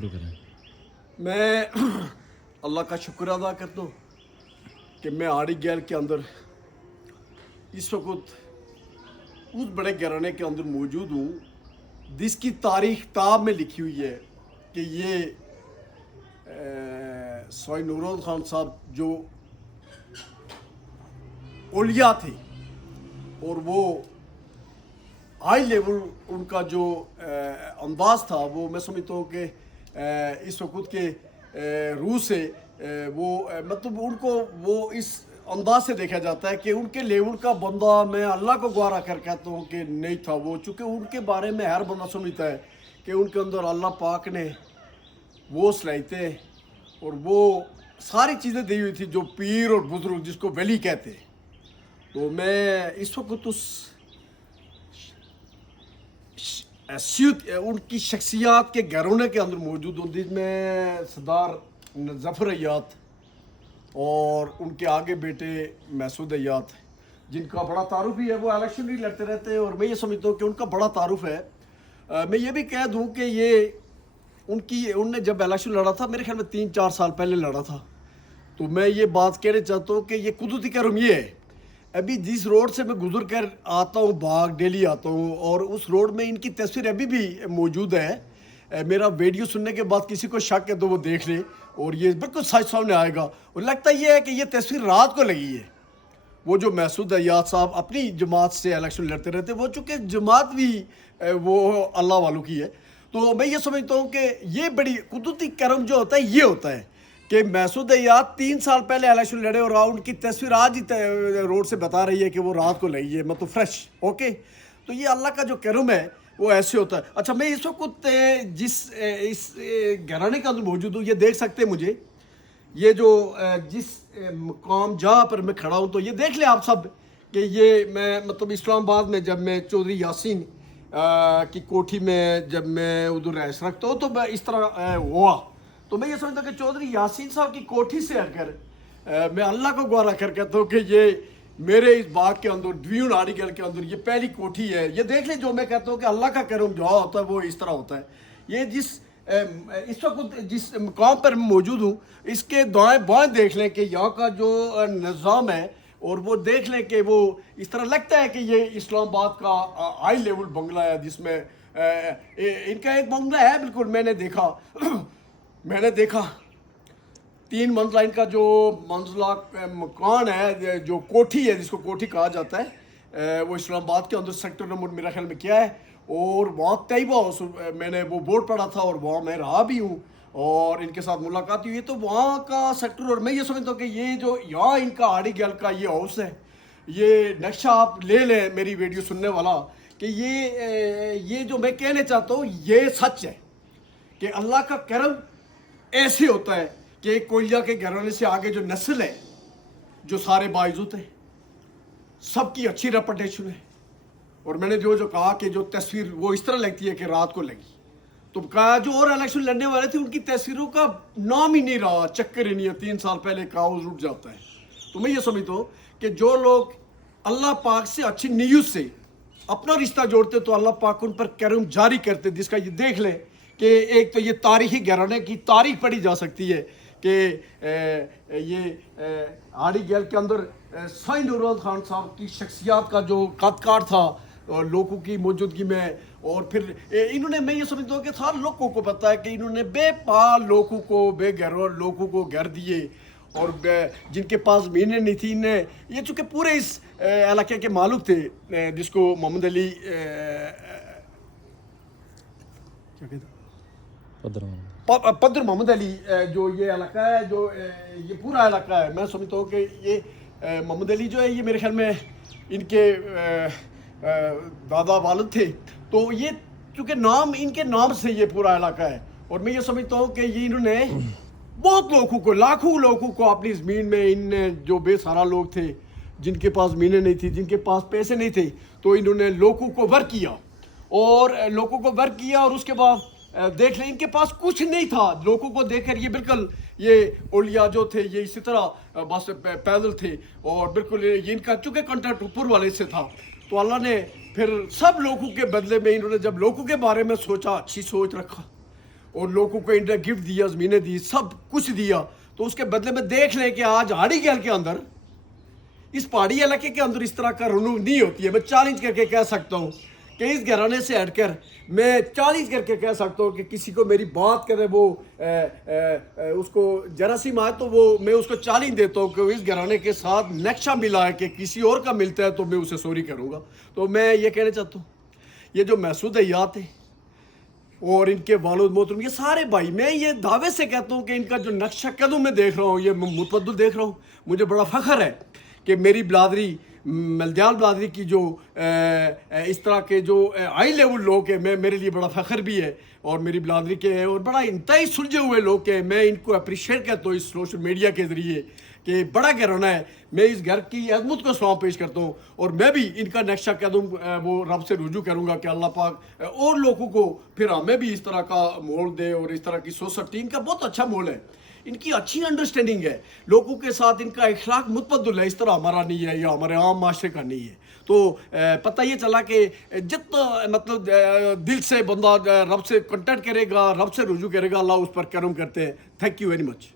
मैं अल्लाह का शुक्र अदा करता हूँ कि मैं आड़ी गैल के अंदर इस वक्त उस बड़े घराने के अंदर मौजूद हूँ जिसकी तारीख किताब में लिखी हुई है कि ये सॉय नूरुल खान साहब जो औलिया थे और वो हाई लेवल उनका जो अंदाज था वो मैं समझता हूँ कि इस वक्त के रूह से वो मतलब उनको वो इस अंदाज से देखा जाता है कि उनके लेवल का बंदा मैं अल्लाह को गवारा कर कहता हूँ कि नहीं था वो, चूँकि उनके बारे में हर बंदा समझता है कि उनके अंदर अल्लाह पाक ने वो सलाहियतें और वो सारी चीज़ें दी हुई थी जो पीर और बुजुर्ग जिसको वली कहते हैं। तो मैं इस वक्त उस उनकी शख्सियात के घराने के अंदर मौजूद हूँ जिसमें सरदार ज़फ़र अय्यात और उनके आगे बेटे महसूद अय्यात जिनका बड़ा तारुफ ही है। वो इलेक्शन ही लड़ते रहते हैं और मैं ये समझता हूँ कि उनका बड़ा तारुफ है। मैं ये भी कह दूँ कि ये उनने जब इलेक्शन लड़ा था मेरे ख्याल में 3-4 साल पहले लड़ा था। तो मैं ये बात कहना चाहता हूँ कि ये कुदरती करम ये है, अभी जिस रोड से मैं गुजर कर आता हूँ बाग डेली आता हूँ और उस रोड में इनकी तस्वीर अभी भी मौजूद है। मेरा वीडियो सुनने के बाद किसी को शक है तो वो देख ले और ये बिल्कुल सच सामने आएगा। और लगता ये है कि ये तस्वीर रात को लगी है। वो जो महसूद अय्यात साहब अपनी जमात से इलेक्शन लड़ते रहते, वो चूँकि जमात भी वो अल्लाह वालों की है। तो मैं ये समझता हूँ कि ये बड़ी कुदरती करम जो होता है ये होता है कि महसूद अय्यात 3 साल पहले इलेक्शन लड़े और उनकी तस्वीर आज ही रोड से बता रही है कि वो रात को लगी है, मतलब फ्रेश। ओके, तो ये अल्लाह का जो करम है वो ऐसे होता है। अच्छा, मैं इस वक्त इस घराने के अंदर मौजूद हूँ, ये देख सकते हैं मुझे, ये जो जिस मकाम जहाँ पर मैं खड़ा हूँ, तो ये देख लें आप सब कि ये मैं मतलब इस्लामाबाद में जब मैं चौधरी यासीन की कोठी में जब मैं उधर रह रखता हूँ तो मैं इस तरह हुआ। तो मैं ये समझता हूँ कि चौधरी यासीन साहब की कोठी से आकर मैं अल्लाह को गवारा कर कहता हूँ कि ये मेरे इस बाग के अंदर द्वीन आड़ीगल के अंदर ये पहली कोठी है। ये देख ले, जो मैं कहता हूँ कि अल्लाह का करम जो होता है वो इस तरह होता है। ये इस वक्त जिस मकाम पर मैं मौजूद हूँ इसके दाएं बाएं देख लें कि यहाँ का जो निज़ाम है और वो देख लें कि वो इस तरह लगता है कि ये इस्लामाबाद का हाई लेवल बंगला है जिसमें इनका एक बंगला है बिल्कुल। मैंने देखा 3 मंजिला इनका जो मंजिला मकान है, जो कोठी है जिसको कोठी कहा जाता है, वो इस्लामाबाद के अंदर सेक्टर नंबर मेरा ख्याल में क्या है। और वहाँ तैयबा हाउस मैंने वो बोर्ड पढ़ा था और वहाँ मैं रहा भी हूँ और इनके साथ मुलाकात हुई है। तो वहाँ का सेक्टर, और मैं ये समझता हूँ कि ये जो यहाँ इनका आड़ीगल का ये हाउस है, ये नक्शा आप ले लें मेरी वीडियो सुनने वाला, कि ये जो मैं कहना चाहता हूँ ये सच है कि अल्लाह का करम ऐसे होता है कि कोयलिया के घराने से आगे जो नस्ल है जो सारे बाइजुत हैं, सबकी अच्छी रेपुटेशन है। और मैंने जो कहा कि जो तस्वीर वो इस तरह लगती है कि रात को लगी, तो कहा जो और इलेक्शन लड़ने वाले थे उनकी तस्वीरों का नाम ही नहीं रहा, चक्कर ही नहीं है। 3 साल पहले काउज उठ जाता है। तो मैं ये समझता हूँ कि जो लोग अल्लाह पाक से अच्छी नीयत से अपना रिश्ता जोड़ते तो अल्लाह पाक उन पर करम जारी करते, जिसका ये देख लें कि एक तो ये तारीखी घराने की तारीख पढ़ी जा सकती है कि ये आड़ीगल के अंदर सॉय नूरुल खान साहब की शख्सियत का जो कदकार था और लोगों की मौजूदगी में, और फिर इन्होंने, मैं ये समझता हूँ कि सारे लोगों को पता है कि इन्होंने बेपाल लोगों को, बेघर लोगों को घर दिए और जिनके पास ज़मीनें नहीं थी इन्हें, ये चूँकि पूरे इस इलाके के मालिक थे जिसको मोहम्मद अली क्या कहते पदर मोहम्मद अली, जो ये इलाका है, जो ये पूरा इलाका है, मैं समझता हूँ कि ये मोहम्मद अली जो है ये मेरे ख्याल में इनके दादा वालिद थे। तो ये चूँकि नाम इनके नाम से ये पूरा इलाका है। और मैं ये समझता हूँ कि ये इन्होंने बहुत लोगों को, लाखों लोगों को अपनी ज़मीन में, इन जो बेसहारा लोग थे जिनके पास ज़मीनें नहीं थी, जिनके पास पैसे नहीं थे, तो इन्होंने लोगों को वर्क किया और उसके बाद देख लें इनके पास कुछ नहीं था। लोगों को देखकर ये बिल्कुल ये औलिया जो थे ये इसी तरह बस पैदल थे और बिल्कुल ये इनका चूँकि कॉन्ट्रैक्ट ऊपर वाले से था। तो अल्लाह ने फिर सब लोगों के बदले में इन्होंने जब लोगों के बारे में सोचा, अच्छी सोच रखा اور لوگوں کو انڈیا گفٹ دیا, زمینیں دی, سب کچھ دیا, تو اس کے بدلے میں دیکھ لیں کہ آج ہاڑی گیل کے اندر, اس پہاڑی علاقے کے اندر اس طرح کا رونق نہیں ہوتی ہے. میں چیلنج کر کے کہہ سکتا ہوں کہ اس گھرانے سے ہٹ کر میں چیلنج کر کے کہہ سکتا ہوں کہ کسی کو میری بات کرے وہ اس کو جراثیم آئے تو وہ میں اس کو چیلنج دیتا ہوں کہ اس گھرانے کے ساتھ نقشہ ملا ہے کہ کسی اور کا ملتا ہے تو میں اسے سوری کروں گا. تو میں یہ کہنا چاہتا ہوں, یہ جو مسعود حیات ہیں اور ان کے والد محترم, یہ سارے بھائی, میں یہ دعوے سے کہتا ہوں کہ ان کا جو نقشہ قدم میں دیکھ رہا ہوں, یہ متبدل دیکھ رہا ہوں. مجھے بڑا فخر ہے کہ میری برادری, ملدیال برادری کی جو اس طرح کے جو ہائی لیول لوگ ہیں, میرے لیے بڑا فخر بھی ہے, اور میری برادری کے ہیں, اور بڑا انتہائی سلجھے ہوئے لوگ ہیں. میں ان کو اپریشیٹ کرتا ہوں اس سوشل میڈیا کے ذریعے کہ بڑا گھرانہ ہے. میں اس گھر کی عظمت کو سلام پیش کرتا ہوں, اور میں بھی ان کا نقشہ قدم وہ رب سے رجوع کروں گا کہ اللہ پاک اور لوگوں کو پھر ہمیں بھی اس طرح کا مول دے, اور اس طرح کی سوسائٹی. ان کا بہت اچھا مول ہے, ان کی اچھی انڈرسٹینڈنگ ہے لوگوں کے ساتھ, ان کا اخلاق متبدل ہے, اس طرح ہمارا نہیں ہے یا ہمارے عام معاشرے کا نہیں ہے. تو پتہ یہ چلا کہ جتنا مطلب دل سے بندہ رب سے کنٹیکٹ کرے گا, رب سے رجوع کرے گا, اللہ اس پر کرم کرتے ہیں. Thank you very much.